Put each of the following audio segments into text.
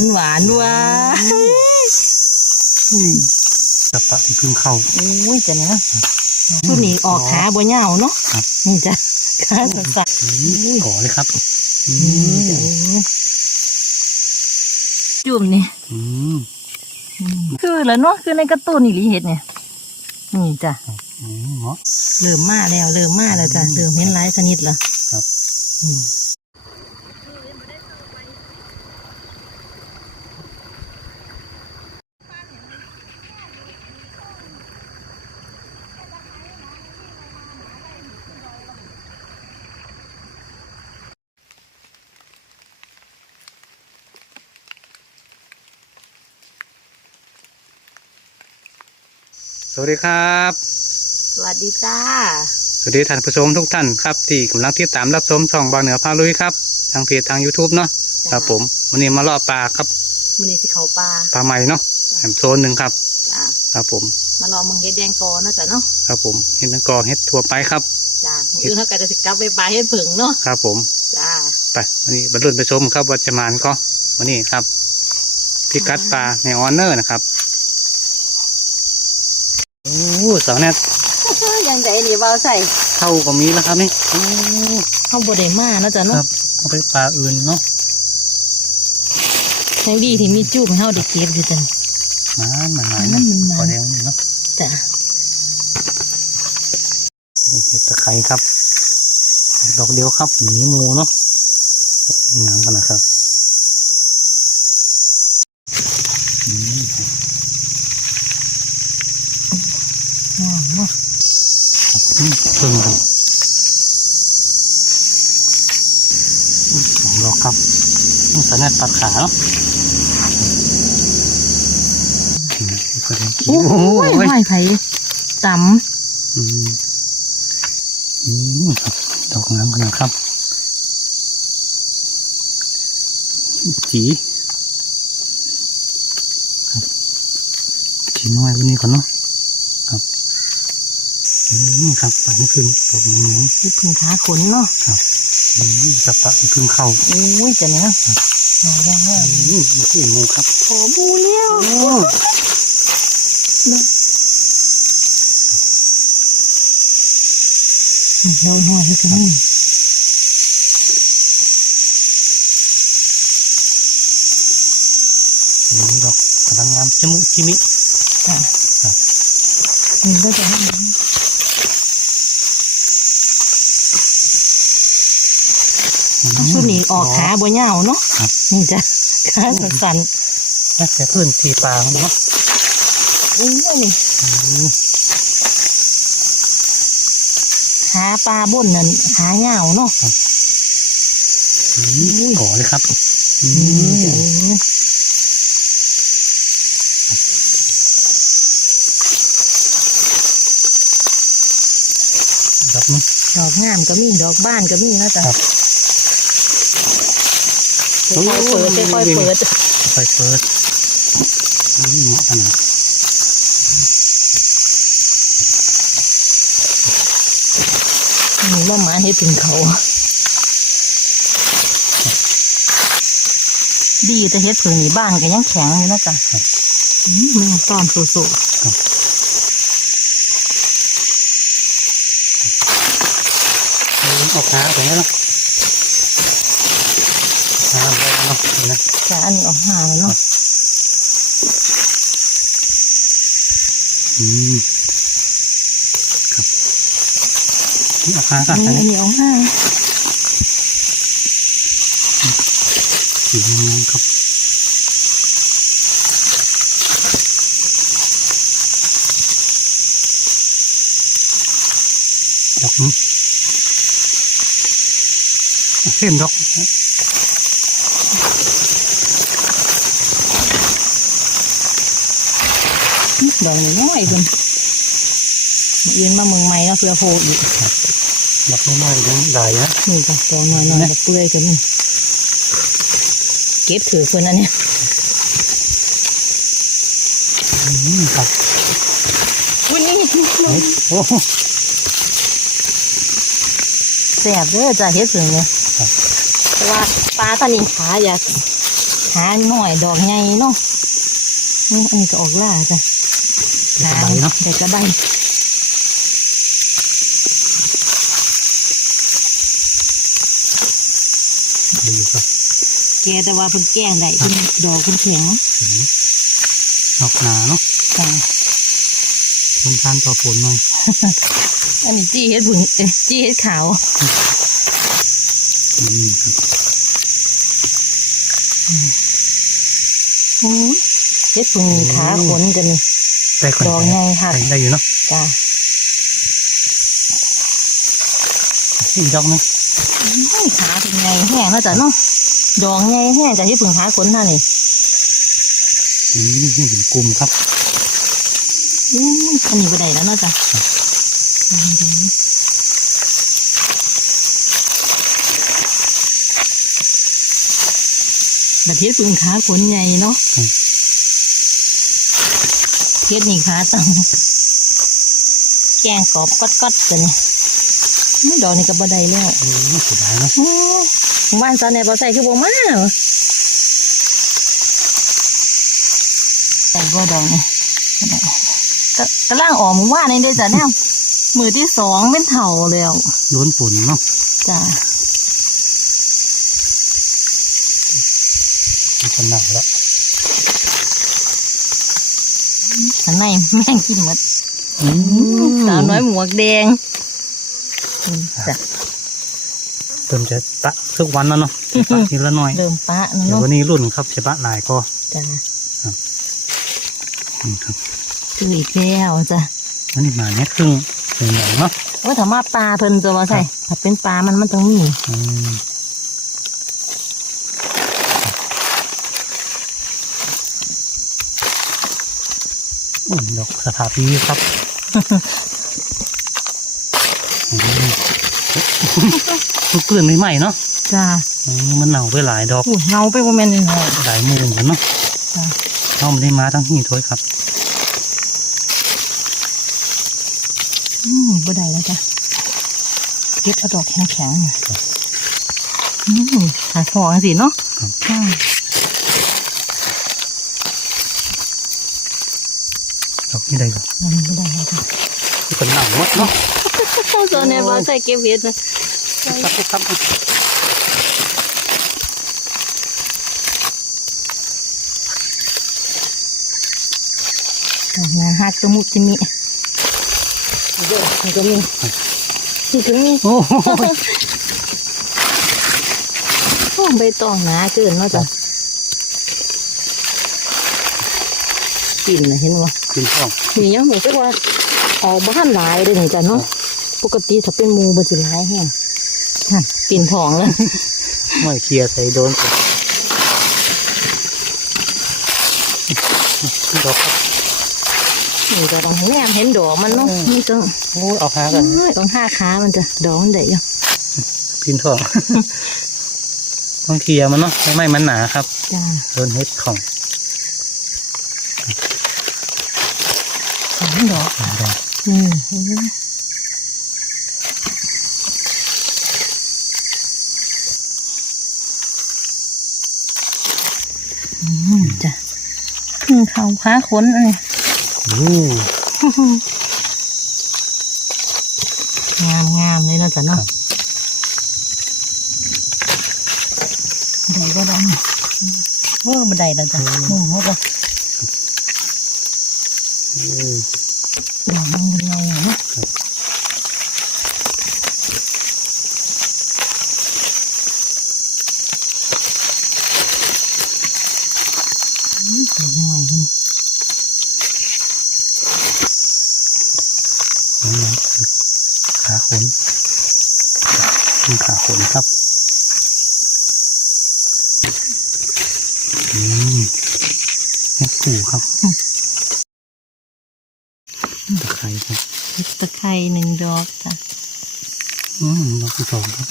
มันหวานๆว่าจะปะให้พึ่งเข้าโอ้ยจ้ะเนี่ยชุดนี้ออกขาบ่ยาวเนาะครับนี่จ้ะขาสักอืมก่อเลยครับอืๆอืมมจ้ะจุ่มนี่อืมอืมคือแล้วเนาะคือในการ์ตูนนี่ลีเห็ดเนี่ยนี่จ้ะอืมเนาะเริ่มมาแล้วเริ่มมาแล้วจ้ะอืมเริ่มเห็นหลายชนิดละครับ วัสดีครับ สวัสดีจ้า สวัสดีท่านผู้ชมทุกท่านครับ ที่กำลังติดตามรับชมช่องบางเหนือพาลุยครับ ทางเพจทาง YouTube เนาะครับผมวันนี้มาล่อปลาครับมื้อนี้สิเขาปลาปลาใหม่เนาะแหมโซนหนึ่งครับ จ้าครับผมมาลองมึงเฮ็ดแดงกอเนาะจ้ะเนาะครับผมเห็ดนังกอเห็ดทั่วไปครับ จ้ามื้ออื่นเขาก็จะสิกลับไปปลาเฮ็ดผึ่งเนาะครับผมจ้าไปวันนี้บรรลุนไปชมครับวัดจมานก็วันนี้ครับพิกัดปลาในออนเนอร์นะครับโอ้ สาวแนทยังไงนี่บ่าวใส่เท่าก็มีแล้วครับนี่โอ้เฮาบ่ได้มาเนาะจ้ะครัเนาะบเอาไปปลาอื่นเนาะยังดีที่มีจูบให้เฮาได้เก็บอยู่จ้ะมันมันมันมันมันมันพอแดงนี่เนาะจ้ะเห็ดตะไคร้ครับ ดอกเดียวครับหนีหมูเนาะโอ้งามกันนะครับอืม อ๋อเนาะ อืม เพิ่งครับอืมสองดอกครับนี่สแนตปัดขาเนาะอืมพอแดงโอ้โอ้ยโหห้อยไผตำอืมอืมครับดอกงามขนาดครับ จีครับจีน้อยวันนี้ก่อนเนาะครับอืม ครับไปให้พึ่งดอกน้องนี่พึ่งขาขนเนาะๆครับอืมจะปะให้พึ่งเข้าโอ้ยจ้ะเนี่ยเอาว่าว่าอืมนี่คือหมูครับโอ้บูเลี้ยวโอ้เราห้อยให้กันนี่หมูดอกกำลังงามจมุจิมิจ้ะครับนี่ก็จะให้ ชุดนี้ออกขาบ่ยาวเนาะครับนี่จ้ะขาสั้นแค่แต่พื้นที่ปลาของมันเนาะๆโอ้ยนี่อืมขาปลาบนนั่นขายาวเนาะอืมก่อเลยครับอือืมมจ้ะดอกนี้ดอกงามก็มีดอกบ้านก็มีนะจ๊ะ ครับค่อยๆเปิดค่อยๆเปิดค่อยเปิดอืมเหมาะขนาดนี่ว่าหมาเฮ็ดถึงเขา ดีแต่เฮ็ดเผือนี่บ้านก็ยังแข็งอยู่นะจ๊ะอืมแม่ต้อมสู้อืมเออกขาไปให้เนาะขาไปแล้วเนาะเห็นไหมๆจ้ะอันนี้เออกมาแล้วเนาะอืมครับนี่เอาขาอัค่ะนนี้อันนี้เออกมาสีงามครับดอกนี้เส้นดอก ดอกนี่น้อยเพิ่นมาเอียนมาเมืองใหม่เนาะเพื่อโพอีกดอกน้อยๆยังได้นะนี่จ้ะดอกน้อยๆแบบเปื่อยกันนี่เก็บถือเพิ่นอันเนี้ยอืมครับวันนี้เฮ้ยโอ้โหแสบเด้อจ้ะเฮ็ดถึงเนี่ยครับแต่ว่าปลาตอนนี้ขาอยากหาหน่อยดอกใหญ่เนาะนี่อันนี้ก็ออกล่าจ้ะ สบายเนาะเด็กกระใบดีอยู่ครับแกแต่ว่าเพิ่นแกล้งได้เพิ่นดอกเพิ่นแข็งถึงนอกหนาเนาะจ้ะทนทานต่อฝนหน่อยอันนี้จี้เฮ็ดบุญเอ้ยจี้เฮ็ดขาวอืมครับโอ้ยเฮ็ดบุญขาขนกันนี่ ได้คนดอกใหญ่ค่ะได้ได้อยู่เนาะจ้ะอีกดอกหนึงอุ้ยขาเป็นไงแห้งแล้วจ้ะเนาะดอกไงแห้งจ้ะเฮ็ดบุญขาขนท่านี่อืมนี่เห็นกลุ่มครับอืมอันนี้บ่ได้แล้วเนาะจ้ะบัดเฮ็ดบุญขาขนใหญ่เนาะอืม เฮ็ดนี่ขาตังแกงกรอบก๊อดๆจ้ะนี่อื้อดอกนี่ก็บ่ได้แล้วโอ้ยเสียดายเนาะโอ้ยบ้านตอนนี้บ่ใส่คือบ่มาใส่บ่ดองนี่ก็กำลังออกหมู่บ้านนี่เด้อจ้ะเนี่ยมือที่สองเป็นเถ่าแล้วล้นฝนเนาะจ้ะมันจะหนาวแล้ว ข้างในแม่งกินหมดอืสาวน้อยหมวกแดงอืมจ้ะเริ่มจะตะทุกวันแล้วเนาะจะปะทีละหน่อยเริ่มปะแล้วเดี๋ยวเนาะวันนี้รุ่นครับจะปะหลายก็จ้ะอืมครับคืออีกแล้วจ้ะวันนี้มาเนี้ยครึ่งเหนื่อยๆเนาะว่าถ้ามาปลาเพิ่นตัวว่าใส่ถ้าเป็นปลามันมันต้องมีอืม ดอกสถาปีครับอืมมันเกลื่อนใหม่ๆเนาะจ้ะอืมมันเน่าไปหลายดอกอู้เงาไปบ่แม่นนี่เนาะหลายมุมกันเนาะจ้ะเราไม่ได้มาทั้งที่ถ้วยครับอืมบ่ได้แล้วจ้ะเก็บเอาดอกแข็งๆอืมหาของสิเนาะครับ อืมดอกนี่ได้ก็มันบ่ได้แล้วจ้ะเป็นเน่าหมดเนาะโซนในบ่ใส่เก็บเห็ดนะครับครับครับนะฮักตะมุจิมิเดี๋ยวมันก็มีนี่ถึงนี่โอ้โหโอ้ใบตองหนาเกินเนาะจ้ะ กลิ่นนะเห็นบ่กินข้าวมียังหมูสักว่าออกบ้านหลายเลยนี่จ้ะเนาะปกติถ้าเป็นหมูมันจะหลายแห้งนั่นกลิ่นทองแล้วไม่เคลียร์ใส่โดนดอกครับนี่จะต้องแนมเห็นดอกมันเนาะอืมนี่ต้องโอ้ยเอาหากันเอ้ยต้องห้าขามันจะดอกมันได้อยู่กินทองต้องเคลียร์มันเนาะไม่ไม่มันหนาครับจ้าโดนเฮ็ดของ สองดอกหนาแดอืมเห็นไหมอืมจ้ะเขาค้าค้นอันนี้โอ้งามงามเลยนะจ้ะเนาะได้ก็ได้เออบันไดแล้วจ้ะนุ่มมากเลยโอ้ ดอกมันเป็นไงอะเนาะอืมดอกหน่อยนี่นั่นๆขาขนนี่ขาขนครับอืมแม่กูครับตะไคร้ครับ ตะ ไคร้หนึ่งดอกจ้ะอืมดอกที่สองครับ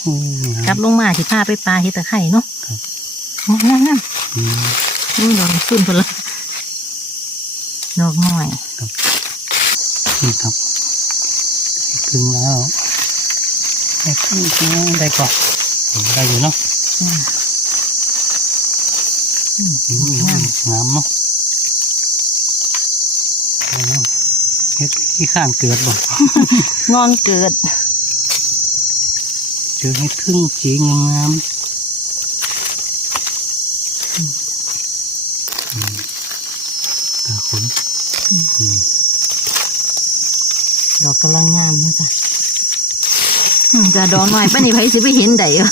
โอ้ยกลับลงมาสิพาไปปลาเห็ดตะไคร้เนาะครับนั่นนั่นอืมนี่ดอกขึ้นคนละดอกหน่อยนี่ครับถึงแล้วให้ขึ้นได้ก่อนได้อยู่เนาะอืมอืมงามเนาะเอาเฮ็ด ที่ข้างเกิดบ่งอนเกิด เจอเฮ็ดครึ่งจีงามๆอืมตาขนอืมดอกกำลังงามนี่จ้ะอืมจะดอกหน่อยป้านี่ไผสิไปเห็นได้เหรอ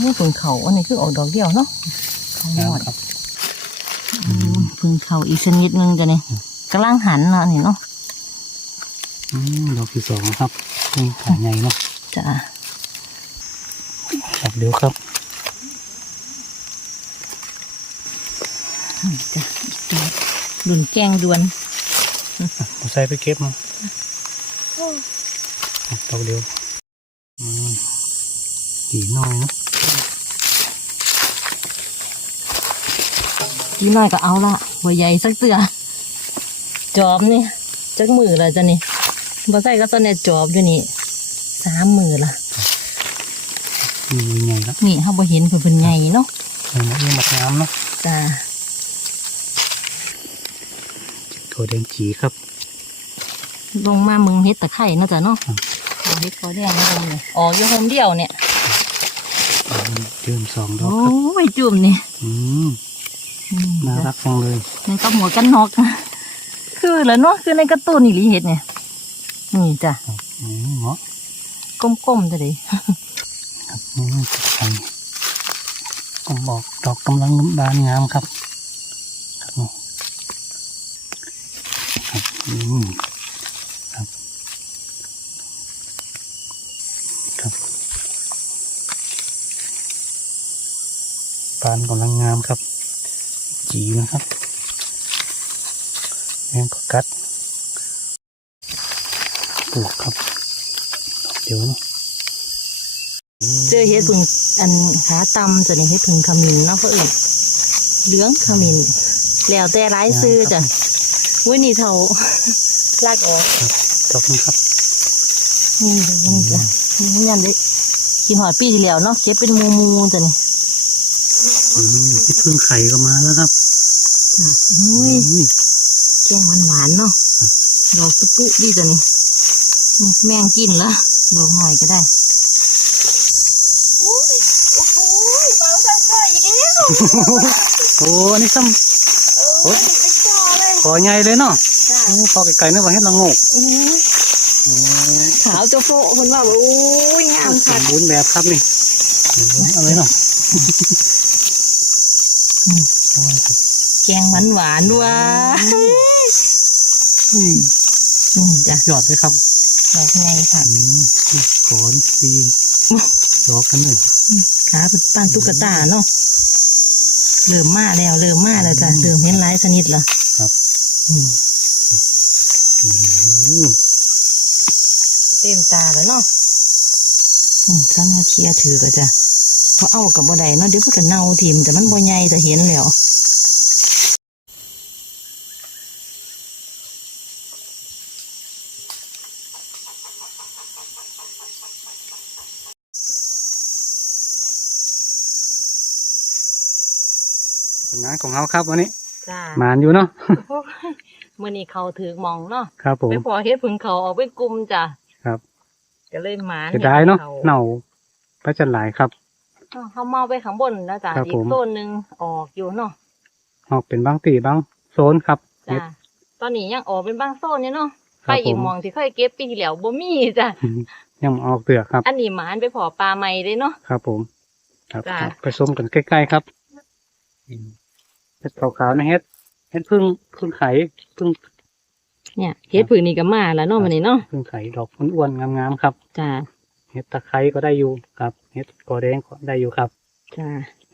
โอ้พึ่งเขาอันนี้คือออกดอกเดียวเนาะเขาหงามมดครับอืมพึ่งเขาอีกชนิดนึงจ้ะนี่กำลังหันเนาะนี่เนาะอืมดอกที่สองครับนี่ขาใหญ่เนาะจ้ะดอกเดียวครับอืมจ้ะอีกดอกดุนแกงดวนเอาใส่ไปเก็บมาดอกเดียวอืมดี น้อยเนาะกี่น้อยก็เอาละหัวใหญ่สักเตือจอบนี่จักมือละจ้ะนี่บ่ใส่ก็ตอนนี้จอบอยู่นี่สามมือละมีใหญ่แล้วนี่เขาบ่เห็นเพิ่นเป็นใหญ่เนาะเห็นไหมนี่มักน้ำเนาะจ้าตัวแดงจีครับลงมาเมืองเฮ็ดตะไคร่เนาะจ้ะเนาะครับเอาเฮ็ดเขาแดงมาตรงนี้อ๋ออยู่โฮมเดียวเนี่ยอืมเจิมสองดอกโอ้ครับยจุ่มนี่อืมอืม น่ารักจังเลยนี่ก็หัวกันนอกคือแล้วเนาะคือในการ์ตูนนี่ลีเฮ็ดเนี่ยนี่จ้ะอืมเหมาะก้มๆจ้ะเดิครับอืมไข่ก็บอกดอกกำลังบานงามครับครับเนาะครับอืมครับครับบานกำลังงามครับ จีนะครับแมงก็กัดปลูกครับดอกเดียวเนาะเจอเฮ็ดพึ่งอันขาตำจ้ะนี่เฮ็ดพึ่งขมิ้นเนาะเพื่นเอนเหลืองขมิ้นแล้วแต่หลายซื้อจ้ะเว้ยนี่เท่าลากออกดอกนี้ครับนี่เดี๋ยวนี่จ้ะนี่ยันได้กินหอยปีที่แล้วเนาะเก็บเป็นมูมูๆจ้ะนี่อืมที่พึ่งไข่ก็มาแล้วครับจ้ะ อุ้ยอุ้ยแกงหวานๆเนาะครับดอกตุปุดีจ้ะนี่นี่แมงกินละดอกหน่อยก็ได้อุ้ยโอ้โหเบาใส่ใส่อีกแล้วโอ้อันนี่ซ้เออไม่จ่อเลยำขอใหญ่เลยเนาะจ้ะโอ้พอไกลๆนึกว่าเฮ็ดละโงกอุ้ยโอ้ขาวเจ้าโฟคนว่าแบบอุ้ยงามสค่ะมบูรณ์แบบครับนี่โอ้เอาเลยเนาะ อืม เอาไว้สิ แก งหวานหวานๆด้วยอืมอืมจ้ะยอดเลยครับดอกไงค่ะอืมนี่ขอนซีนดอกกันเลยขาเป็นปั้นตุ๊กตาเนาะเริ่มมาแล้วเริ่มมาแล้วจ้ะเริ่มเห็นหลายชนิดละครับอืมอืมเต็มตาแล้วเนาะอืมถ้านาเทียถือก็จะพอเอากับบ่ได้เนาะเดี๋ยวมันก็เน่าทิมแต่มันบ่ใหญ่จะเห็นแล้ว ผลงานของเขาครับวันนี้จ้าหมานอยู่เนาะมื่อนี้เขาถือหมองเนาะครับผมไปพอเฮ็ดผึ่งเขาออกเป็นกลุ่มจ้ะครับก็เลยหมานจะได้เนาะขเน่าพระจันทร์หลายครับอ้าวเขาเมาไปข้างบนแล้วจ้ะครับอีผกมโซนหนึ่งออกอยู่เนาะออกเป็นบางตีบางโซนครับเฮ็จ้ะดตอนนี้ยังออกเป็นบางโซนอยู่เนาะค ไปรับอีกผมหมองที่เคยเก็บปีที่แล้วบ่มีจ้ะอืมยังออกเตือกครับ อันนี้หมานไปพอปลาใหม่เลยเนาะครับผม ครับจ้ะครับไปชมกันใกล้ๆครับอืมเห็ดขาวๆนะเฮ็ดเฮ็ดพึ่งพึ่งไข่พึ่งเนี่ยเฮ็ดผึ่งนี่ก็มาแล้วเนาะวันนี้เนาะพึ่งไข่ดอกอ้วนๆงามๆครับจ้ะเห็ดตะไคร้ก็ได้อยู่ครับเห็ดกอแดงก็ได้อยู่ครับจ้ะ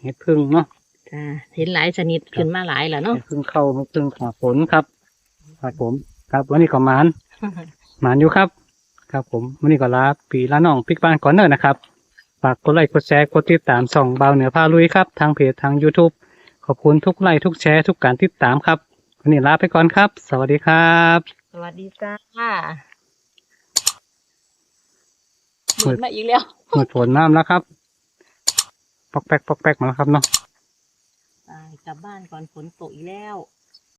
เห็ดพึ่งเนาะจ้ะเห็นหลายชนิดขึ้นมาหลายแล้วเนาะเห็ดพึ่งเข้าพึ่งขาฝนครับครับผม ครับ วันนี้ก็หมานหมานอยู่ครับ ครับ ผมวันนี้ก็ลาปีลาน้องพิกบ้านก่อนเนอะนะครับฝากกดไลค์กดแชร์กดติดตามส่องเบาเหนือพาลุยครับทางเพจทาง YouTube ขอบคุณทุกไลค์ทุกแชร์ทุกการติดตามครับวันนี้ลาไปก่อนครับ สวัสดีครับ สวัสดีจ้าหมือนมาอีกแล้วหมดฝนน้ำแล้วครับ ปอกแป๊กปอกแป๊กมาแล้วครับเนาะไปกลับบ้านก่อนฝนตกอีกแล้ว